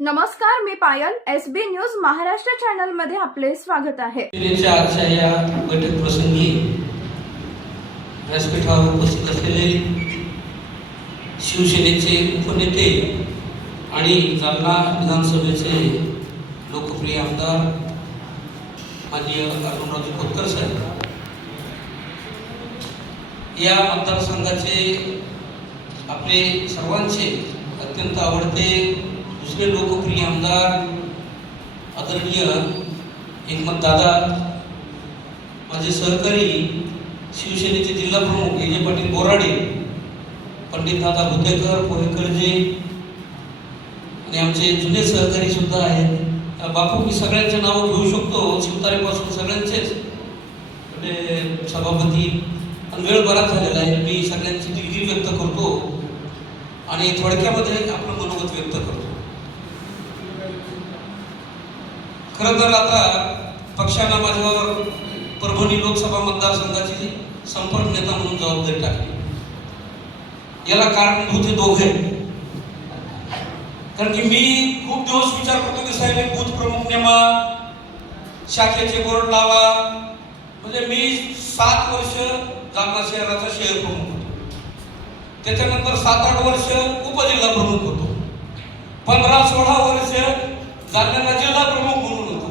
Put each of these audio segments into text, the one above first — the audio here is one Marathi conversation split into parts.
नमस्कार, मी पायल. SB न्यूज महाराष्ट्र चॅनल मध्ये आपले स्वागत आहे. आजच्या या बैठक प्रसंगी व्यासपीठावर उपस्थित असलेले शिवसेनेचे उपनेते आणि जालना विधानसभेचे लोकप्रिय आमदार माननीय अर्जुनरावजी खोतकर साहेब, या मतदारसंघाचे आपले सर्वांचे अत्यंत आवडते दुसरे लोकप्रिय आमदार आदरणीय हिम्मत दादा, माझे सहकारी शिवसेनेचे जिल्हा प्रमुख ए.जे. पाटील बोराडे, पंडित दादा भुतेकर, पोहेकरजी आणि आमचे जुने सहकारी सुद्धा आहेत. बापू, मी सगळ्यांचे नाव घेऊ शकतो, शिवतारेपासून सगळ्यांचेच म्हणजे सभापती, पण वेळ बराच झालेला आहे. मी सगळ्यांची दिलगिरी व्यक्त करतो आणि थोडक्यामध्ये आपलं मनोगत व्यक्त करतो. खरं तर आता पक्षानं माझ्यावर परभणी लोकसभा मतदारसंघाची संपर्क नेता म्हणून जबाबदारी टाकली. याला कारणीभूत हे दोघे, कारण की मी खूप दिवस विचार करतो की साहेब एक बूथ प्रमुख नेमा, शाखेचे बोर्ड लावा. म्हणजे मी 7 वर्ष जालना शहराचा शहर प्रमुख होतो, त्याच्यानंतर 7-8 वर्ष उपजिल्हा प्रमुख होतो, 15-16 वर्ष जालन्याला जिल्हा प्रमुख म्हणून होतो.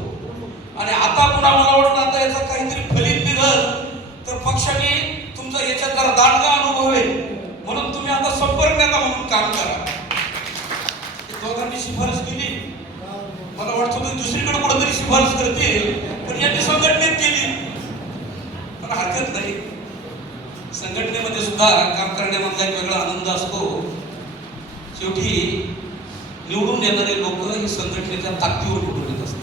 आणि आता पुन्हा मला वाटतं आता याचा काहीतरी फलित निघल तर पक्षाने तुमचा याच्यात जरा दांडगा अनुभव आहे म्हणून तुम्ही आता संपर्क नेता म्हणून काम करा. दोघांनी शिफारस केली, मला वाटतं तुम्ही दुसरीकडे कुठेतरी शिफारस करतील, पण यांनी संघटनेत केली. पण हरकत नाही, संघटनेमध्ये सुद्धा काम करण्यामधला एक वेगळा आनंद असतो. शेवटी निवडून येणारे लोक हे संघटनेच्या ताकदीवर निवडून येत असतात.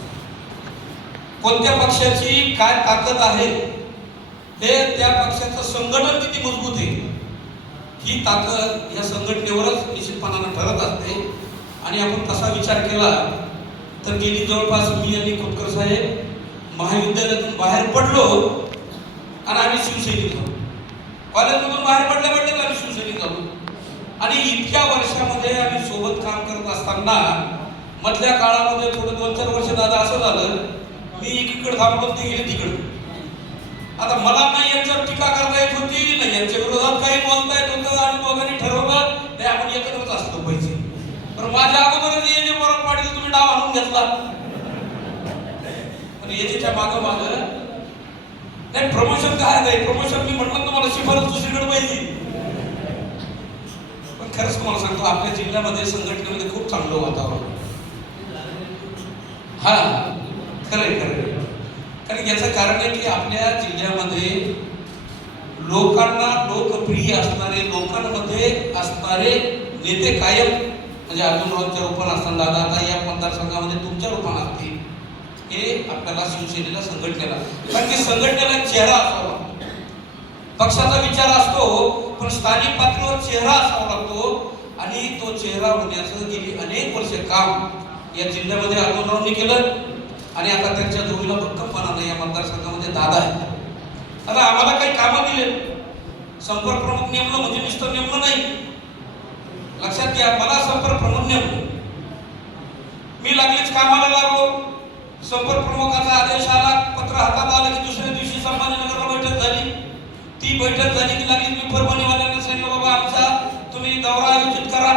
कोणत्या पक्षाची काय ताकद आहे हे त्या पक्षाचं संघटन किती मजबूत आहे ही ताकद या संघटनेवरच निश्चितपणाने ठरत असते. आणि आपण तसा विचार केला तर गेली जवळपास मी आणि खोतकर साहेब महाविद्यालयातून बाहेर पडलो आणि आम्ही शिवसैनिक झालो. कॉलेजमधून बाहेर पडल्या आम्ही शिवसैनिक झालो. आणि इतक्या वर्षामध्ये आम्ही सोबत काम करत असताना मधल्या काळामध्ये थोडं 2-4 वर्ष दादा असं झालं, मी एकीकडे थांबलो, ते गेले तिकडे. आता मला नाही यांच्यावर टीका करता येत होती, नाही यांच्या विरोधात काही बोलता येत होतं. आणि दोघांनी ठरवलं नाही आपण एकत्रच असलो पाहिजे. पण माझ्या अगोदरच ए.जे. पाटील तुम्ही डाव आणून घेतला. पण ए.जे.च्या मागं नाही प्रमोशन काय नाही, प्रमोशन मी म्हटलं तुम्हाला शिफारस दुसरीकडे पाहिजे. खरंच तुम्हाला सांगतो आपल्या जिल्ह्यामध्ये संघटनेमध्ये खूप चांगलं वातावरण. हा खरंय. कारण याचं कारण आहे की आपल्या जिल्ह्यामध्ये लोकांना लोकप्रिय असणारे, लोकांमध्ये असणारे नेते कायम, म्हणजे अर्जुनरावच्या रूपाने असताना दादा आता या मतदारसंघामध्ये तुमच्या रूपाने असतील, हे आपल्याला शिवसेनेला, संघटनेला, कारण की संघटनेला चेहरा असावा, पक्षाचा विचार असतो, पण स्थानिक पातळीवर चेहरा असावा लागतो. आणि तो चेहरा होण्याचं गेली अनेक वर्ष काम या जिल्ह्यामध्ये अर्जुनरावनी केलं. आणि आता त्यांच्या जोडीला भक्कमपणाने या मतदारसंघामध्ये दादा आहे. आता आम्हाला काही कामं दिले, संपर्क प्रमुख नेमलं म्हणजे नुसतं नेमलं नाही, लक्षात घ्या. मला संपर्क प्रमुख नेमलं, मी लागलीच कामाला लागलो. संपर्क प्रमुखाचा आदेश आला, पत्र हातात आलं की दुसऱ्या दिवशी संभाजीनगरला बैठक झाली. ती बैठक झाली की लागली मी परभणीवाल्यांना सांगितलं, बाबा आमचा तुम्ही दौरा आयोजित करा.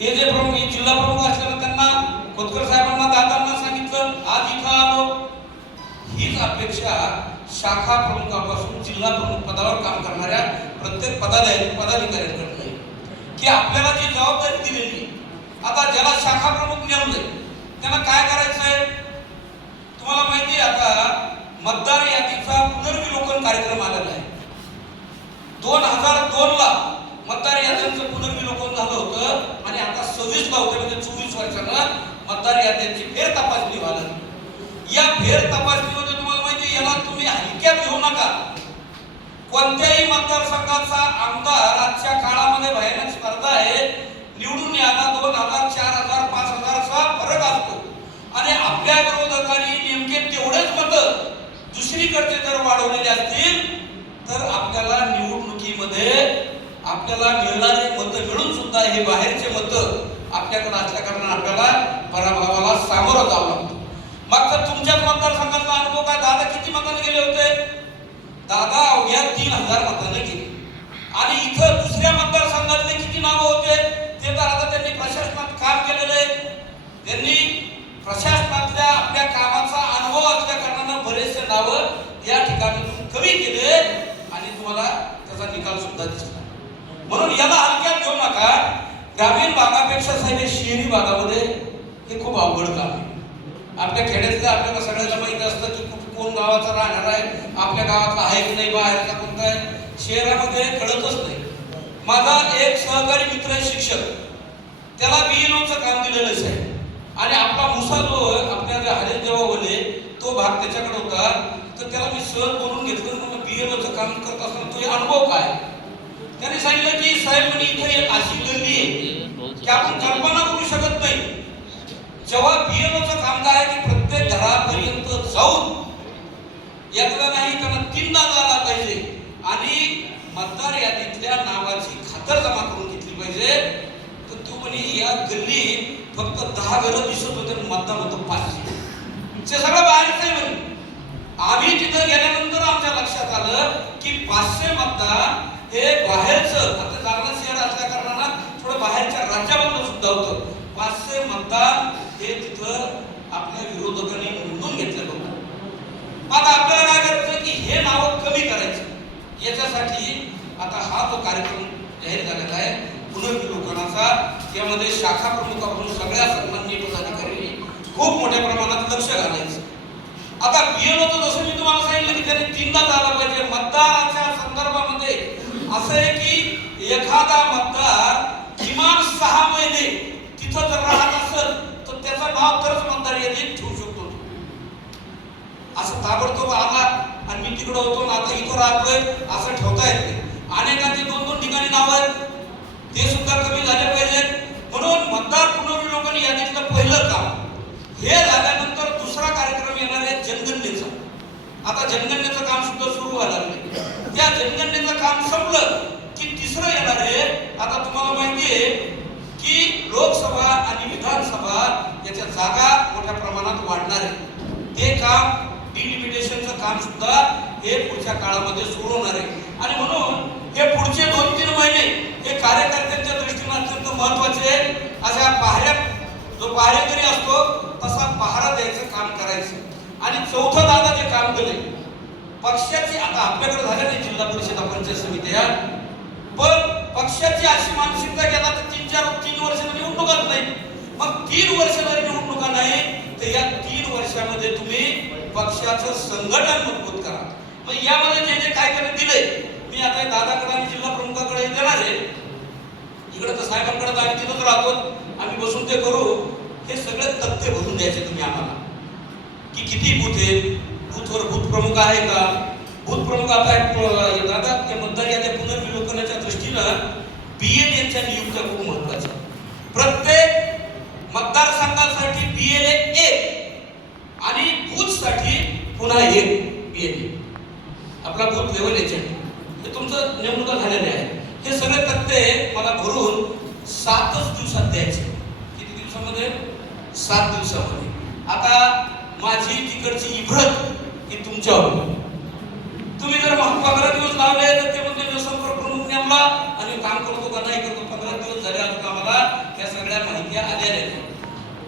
ए.जे. प्रमुख, जिल्हा प्रमुख असल्यानं त्यांना, खोतकर साहेबांना, दादांना सांगितलं, आज इथं आलो. हीच अपेक्षा शाखा प्रमुखापासून जिल्हा प्रमुख पदावर काम करणाऱ्या प्रत्येक पदाधिकाऱ्यांकडे आहे की आपल्याला जी जबाबदारी दिलेली, आता ज्याला शाखा प्रमुख नेमले त्यांना काय करायचं आहे तुम्हाला माहिती आहे. आता मतदार यादीचा पुनर्विलोकन कार्यक्रम आलेला आहे. 2002ला मतदार याद्यांचं पुनर्विलोकन झालं होतं आणि आता 26ला होतं, म्हणजे 24 वर्षानं मतदार याद्यांची फेर तपासणी व्हायला. या फेर तपासणीमध्ये तुम्हाला माहिती, याला तुम्ही हलक्यात घेऊ नका. कोणत्याही मतदारसंघाचा आमदार आजच्या काळामध्ये भयानक स्पर्धा आहे, निवडून यायला 2000, 4000, 5000चा फरक असतो. आणि आपल्या विरोधकांनी नेमके तेवढेच मतं दुसरीकडचे जर वाढवलेले असतील तर आपल्याला निवडणुकीमध्ये आपल्याला मिळणारे मतं मिळून सुद्धा हे बाहेरचे मतं आपल्याकडे असल्या कारणाने आपल्याला गेले होते? दादा अवघ्या 3000 मतांनी गेले. आणि इथं दुसऱ्या मतदारसंघातले किती नावं होते ते तर आता त्यांनी प्रशासनात काम केलेलं आहे. त्यांनी प्रशासनातल्या आपल्या कामाचा अनुभव असल्या कारणानं बरेचसे नावं या ठिकाणी कमी केले आणि तुम्हाला त्याचा निकाल सुद्धा दिसला. म्हणून याला हलक्यात घेऊ नका. ग्रामीण भागापेक्षा साहेब शहरी भागामध्ये हे खूप अवघड काम आहे. आपल्या खेड्यातल्या आपल्याला सगळ्याला माहिती असतं की कोण गावाचा राहणार आहे, आपल्या गावातला आहे की नाही, बाहेरचा कोणता आहे. शहरामध्ये कळतच नाही. माझा एक सहकारी मित्र आहे शिक्षक, त्याला BLOचं काम दिलेलंच आहे आणि आपला मुसा जो आपल्या हरेश जेव्हा बोलले तो भाग त्याच्याकडे होता. तर त्याला मी सहज बोलून घेतलं, म्हणून BLOचं काम करत असताना तुझे अनुभव काय. त्याने सांगितलं की साहेब म्हणे इथे एक अशी गर्दी आहे की आपण कल्पना करू शकत नाही. जेव्हा BLOचं काम काय की प्रत्येक घरापर्यंत जाऊन एकदा नाही त्यांना 3दा जायला पाहिजे आणि मतदार यादीतल्या नावाची खातर जमा करून घेतली पाहिजे. तर तू म्हणे या गल्ली फक्त 10 घरं दिसत होते, मतदान होतं 500. ते सगळं बाहेरच आहे म्हणे. आम्ही तिथं गेल्यानंतर आमच्या लक्षात आलं की 500 मतदान हे बाहेरचं, आता जालना शहर असल्या कारणानं थोडं बाहेरच्या राज्यामधलं सुद्धा होतं. 500 मतदान हे तिथं आपल्या विरोधकांनी नोंदवून घेतलेलं होतं. आता आपल्याला काय करायचं की हे नाव कमी करायचं. याच्यासाठी आता हा जो कार्यक्रम जाहीर झालेला आहे पुनर्विलोकनाचा, यामध्ये शाखा प्रमुखापासून सगळ्या सन्माननीय पदाधिकारी खूप मोठ्या प्रमाणात लक्ष घालायचं. आता BLOचं जसं मी तुम्हाला सांगितलं की त्याने 3दा झाला पाहिजे. मतदाराच्या संदर्भामध्ये असं आहे की एखादा मतदार किमान 6 महिने तिथं जर राहत असेल तर त्याचं नाव तरच मतदार यादीत ठेवू शकतो. असं ताबडतोब आला आणि मी तिकडे होतो ना आता इथं राहतोय असं ठेवता येत नाही. अनेकांची 2-2 ठिकाणी नाव आहेत, ते सुद्धा कमी झाले पाहिजेत. म्हणून मतदार पुनर्विलोकन यादीतलं पहिलं काम हे झाल्यानंतर दुसरा कार्यक्रम येणार आहे जनगणनेचा. आता जनगणनेचं काम सुद्धा सुरू व्हायला लागले. त्या जनगणनेचं काम संपलं की तिसरं येणार आहे. आता तुम्हाला माहिती आहे की लोकसभा आणि विधानसभा याच्या जागा मोठ्या प्रमाणात वाढणार आहे. ते काम डिलिमिटेशनचं काम सुद्धा हे पुढच्या काळामध्ये सुरू होणार आहे. आणि म्हणून हे पुढचे 2-3 महिने हे कार्यकर्त्यांच्या दृष्टीने अत्यंत महत्वाचे आहे. अशा पाहऱ्या जो पाहरेकरी असतो तसा पहारा द्यायचं काम करायचं. आणि चौथं दादा जे काम केले पक्षाची, आता आपल्याकडे झाल्या नाही जिल्हा परिषद पंचायत समित्या, पण पक्षाची अशी मानसिकता गेला तर 3 वर्ष निवडणुकाच नाही. मग 3 वर्ष जरी निवडणुका नाही तर या 3 वर्षामध्ये तुम्ही पक्षाचं संघटन मजबूत करा. मग यामध्ये जे जे काय काय दिलंय मी आता दादाकडे आणि जिल्हा प्रमुखाकडे देणार आहे. इकडे तर साहेबांकडे आम्ही तिथंच राहतो, आम्ही बसून ते करू. हे सगळे तथ्य भरून द्यायचे तुम्ही आम्हाला की किती बूथ आहेत, बूथवर बूथ प्रमुख आहे का, बूथ प्रमुख आता दादा ते मतदार याद्या पुनर्विलोकनाच्या दृष्टीनं BL यांच्या नियुक्त्या खूप महत्वाच्या. प्रत्येक मतदारसंघासाठी BL 1 आणि बूथसाठी पुन्हा 1 BL. आपला बूथ लेवल एजंट हे तुमचं नेमणुका झालेले आहे. हे सगळे तथ्य मला भरून 7च दिवसात द्यायचे. किती दिवसामध्ये? 7 दिवसामध्ये. आता माझी तिकडची इब्रत ही तुमच्यावर. तुम्ही जर 15 दिवस लावले तर ते म्हणजे संपर्क प्रमुख नेमला आणि काम करतो का नाही करतो. 15 दिवस झाले अजून आम्हाला या सगळ्या माहिती आलेल्या आहेत.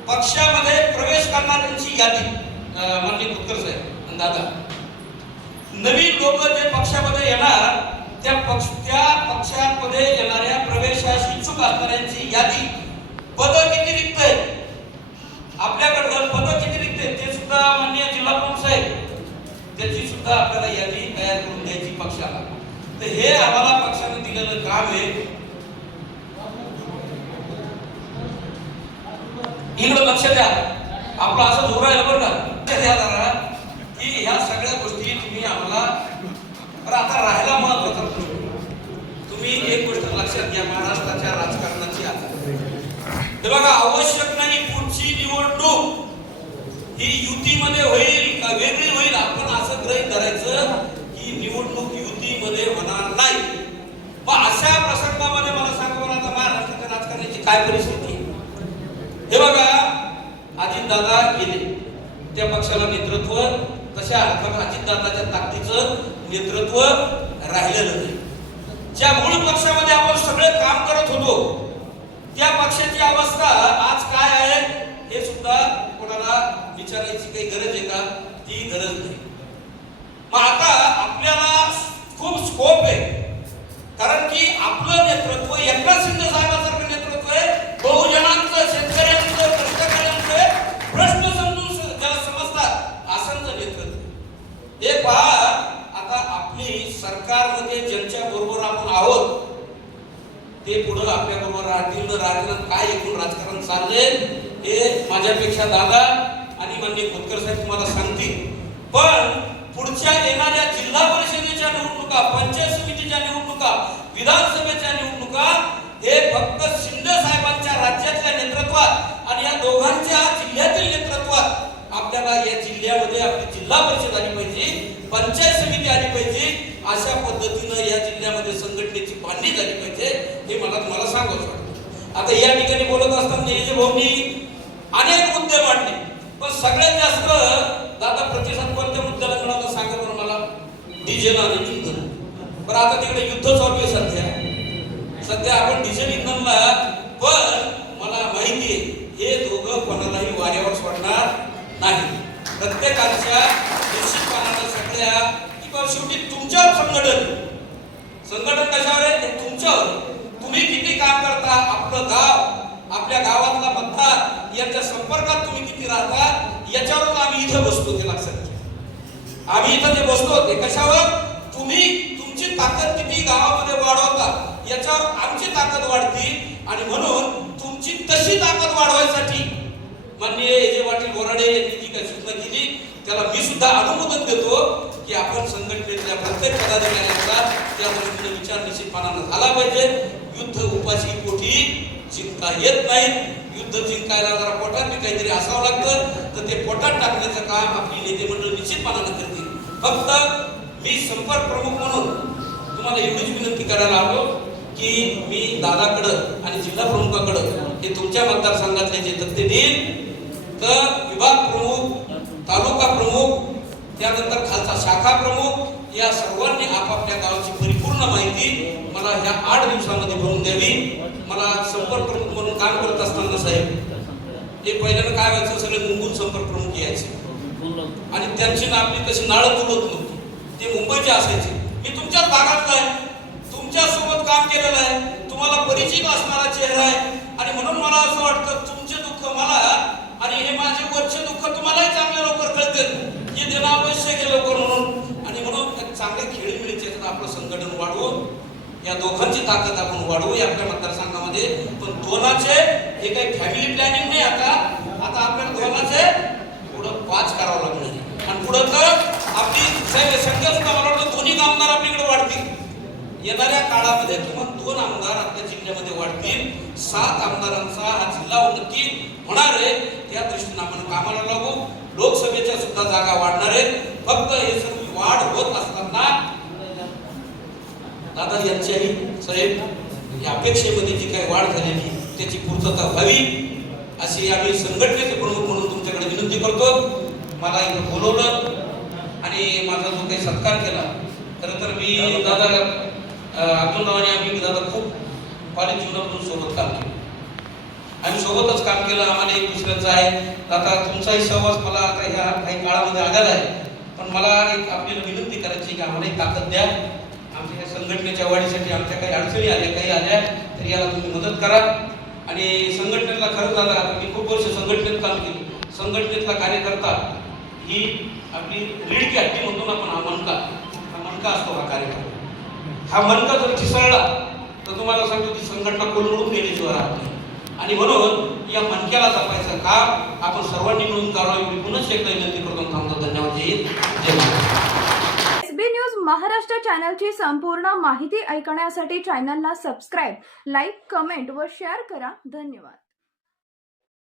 पक्षामध्ये प्रवेश करणाऱ्यांची यादी माननीय कुलकर्णी साहेब आणि दादा, नवीन लोक जे पक्षामध्ये येणार त्या पक्षामध्ये येणाऱ्या प्रवेशास इच्छुक असणाऱ्यांची यादी, पद किती रिक्त आहेत आपल्याकडं, पद किती रिक्त आहेत ते सुद्धा माननीय जिल्हा प्रमुख साहेब त्याची सुद्धा आपल्याला यादी तयार करून द्यायची पक्षाला. तर हे आम्हाला पक्षाने दिलेलं काम आहे. इकडं लक्ष द्या, आपलं असं जोर आहे बरं का. द्या जरा की ह्या सगळ्या गोष्टी तुम्ही आम्हाला. पण आता राहायला महत्वाचा प्रश्न, तुम्ही एक गोष्ट लक्षात घ्या महाराष्ट्राच्या राजकारणाची. आता हे बघा, आवश्यक नाही पुढची निवडणूक ही युतीमध्ये होईल का वेगळी होईल, आपण असं गृहीत धरायचं की निवडणूक युतीमध्ये होणार नाही. मग अशा प्रसंगामध्ये मला सांगा बरं आता महाराष्ट्राच्या राजकारणाची काय परिस्थिती. हे बघा, अजितदादा गेले, त्या पक्षाला नेतृत्व तशा अर्थानं अजितदादाच्या ताकदीचं नेतृत्व राहिलेलं नाही. ज्या मूळ पक्षामध्ये आपण सगळे काम करत होतो त्या पक्षाची अवस्था आज काय आहे हे सुद्धा कोणाला विचारायची काही गरज आहे का? ती गरज नाही. मग आता आपल्याला खूप स्कोप आहे, कारण की आपलं नेतृत्व एकनाथ शिंदे साहेबांसारखं नेतृत्व आहे. बहुजनांचं, शेतकऱ्यांचं, कष्टकऱ्यांचं प्रश्न समजून ज्याला समजतात असंच नेतृत्व. हे पहा, आता आपली सरकारमध्ये ज्यांच्या बरोबर आपण आहोत ते पुढे आपल्या बरोबर राहतील न राहतील, काय एकूण राजकारण चाललंय हे माझ्यापेक्षा दादा आणि माननीय खोतकर साहेब तुम्हाला सांगतील. पण पुढच्या येणाऱ्या जिल्हा परिषदेच्या निवडणुका, पंचायत समितीच्या निवडणुका, विधानसभेच्या निवडणुका हे फक्त शिंदे साहेबांच्या राज्यातल्या नेतृत्वात आणि या दोघांच्या जिल्ह्यातील नेतृत्वात आपल्याला या जिल्ह्यामध्ये आपली जिल्हा परिषद आली पाहिजे, पंचायत समिती आली पाहिजे. अशा पद्धतीनं या जिल्ह्यामध्ये संघटनेची बांधणी झाली पाहिजे हे मला तुम्हाला सांगायचं वाटतं. आता या ठिकाणी बोलत असताना नियोजन भाऊंनी अनेक मुद्दे मांडले, पण सगळ्यात जास्त दादा प्रतिसाद कोणत्या मुद्द्याला मिळाला सांगा बरं मला? डिझेल आणि इंधन. पण आता तिकडे युद्ध चालू आहे सध्या आपण डिझेल इंधनला, पण मला माहिती आहे हे दोघं कोणालाही वाऱ्यावर सोडणार नाही. प्रत्येकाच्या निश्चितपणानं सगळ्या शेवटी तुमच्यावर संघटन कशावर आहे? तुमच्यावर. तुम्ही किती काम करता, आपलं गाव, आपल्या गावातला मतदार यांच्या संपर्कात तुम्ही किती राहता याच्यावरून आम्ही इथे बसतो. ते लक्षात घ्या. आम्ही इथं जे बसतो ते कशावर? तुम्ही तुमची ताकद किती गावामध्ये वाढवता याच्यावर आमची ताकद वाढती. आणि म्हणून तुमची तशी ताकद वाढवायसाठी माननीय एजे पाटील बोराडे यांनी जी काही सूचना केली त्याला मी सुद्धा अनुमोदन देतो की आपण संघटनेतल्या प्रत्येक पदाधिकाऱ्यांचा त्या दृष्टीने विचार निश्चितपणानं झाला पाहिजे. युद्ध उपाशी पोटी जिंकता येत नाही. युद्ध जिंकायला जरा पोटात काहीतरी असावं लागतं, तर ते पोटात टाकण्याचं काम आपली नेते मंडळ निश्चितपणानं करतील. फक्त मी संपर्क प्रमुख म्हणून तुम्हाला एवढीच विनंती करायला आलो की मी दादाकडं आणि जिल्हा प्रमुखाकडं हे तुमच्या मतदारसंघातले जे तक्ते देईल, तर विभाग प्रमुख, तालुका प्रमुख, त्यानंतर खालचा शाखा प्रमुख या सर्वांनी आपापल्या गावाची परिपूर्ण माहिती मला ह्या 8 दिवसामध्ये भरून द्यावी. मला संपर्क प्रमुख म्हणून काम करत असताना साहेब हे पहिल्यांदा काय व्हायचं, सगळे मुंबईहून संपर्क प्रमुख यायचे आणि त्यांची ना आपली तशी नाळं जुळत नव्हती. ते मुंबईचे असायचे. मी तुमच्याच भागातला आहे, तुमच्या सोबत काम केलेलं आहे, तुम्हाला परिचित असणारा चेहरा आहे आणि म्हणून मला असं वाटतं तुमचे दुःख मला आणि हे माझे वरचे दुःख तुम्हालाही चांगले लवकर कळतील. हे देणं आवश्यक आहे लवकर म्हणून. आणि म्हणून चांगले खेळीमेळीचे आपलं संघटन वाढवून या दोघांची ताकद आपण वाढवू आपल्या मतदारसंघामध्ये. पण दोनाचे हे काही फॅमिली प्लॅनिंग नाही. आता आपल्याला दोनाचे पुढं 5 करावं लागणार आहे आणि पुढं तर आपली संख्या सुद्धा मला वाटतं दोन्ही आमदार आपल्याकडे वाढतील. येणाऱ्या काळामध्ये किमान 2 आमदार आपल्या जिल्ह्यामध्ये वाढतील. 7 आमदारांचा हा जिल्हा नक्की होणार आहे. त्या दृष्टीने आपण कामाला लागू. लोकसभेच्या सुद्धा जागा वाढणार आहेत. फक्त हे सर्व वाढ होत असताना दादा यांच्याही साहेब या अपेक्षेमध्ये जी काही वाढ झालेली त्याची पूर्तता व्हावी अशी आम्ही संघटनेचे प्रमुख म्हणून तुमच्याकडे विनंती करतो. मला इथं बोलवलं आणि माझा जो काही सत्कार केला, खरं तर मी दादा अब्दुल आणि आम्ही दादा खूप कॉलेज जीवनापासून सोबत काम केलं. आम्ही सोबतच काम केलं. आम्हाला एक दुसऱ्याचं आहे. आता तुमचाही सहवास मला आता ह्या काही काळामध्ये आलेला आहे. पण मला एक आपल्याला विनंती करायची की आम्हाला एक ताकद द्या. आमच्या ह्या संघटनेच्या वाढीसाठी आमच्या काही अडचणी आल्या, काही आल्या तर याला तुम्ही मदत करा. आणि संघटनेला खरं झालं, आता मी खूप वर्ष संघटनेत काम केलं. संघटनेतला कार्यकर्ता ही आपली रीड की हड्डी म्हणतो ना आपण, हा मणका असतो. हा कार्यकर्ता, हा मणका जर ठिसळला तर तुम्हाला सांगतो ती संघटना कोलमडून गेल्याशिवाय राहत नाही. आणि म्हणून या मणक्याला जपायचं काम आपण सर्वांनी मिळून करावं एवढी पुन्हा एकदा विनंती करतो. थांबतो. धन्यवाद. जय हिंद, जय महाराष्ट्र. एसबी न्यूज महाराष्ट्र चॅनलची संपूर्ण माहिती ऐकण्यासाठी चॅनलला सबस्क्राईब, लाईक, कमेंट व शेअर करा. धन्यवाद.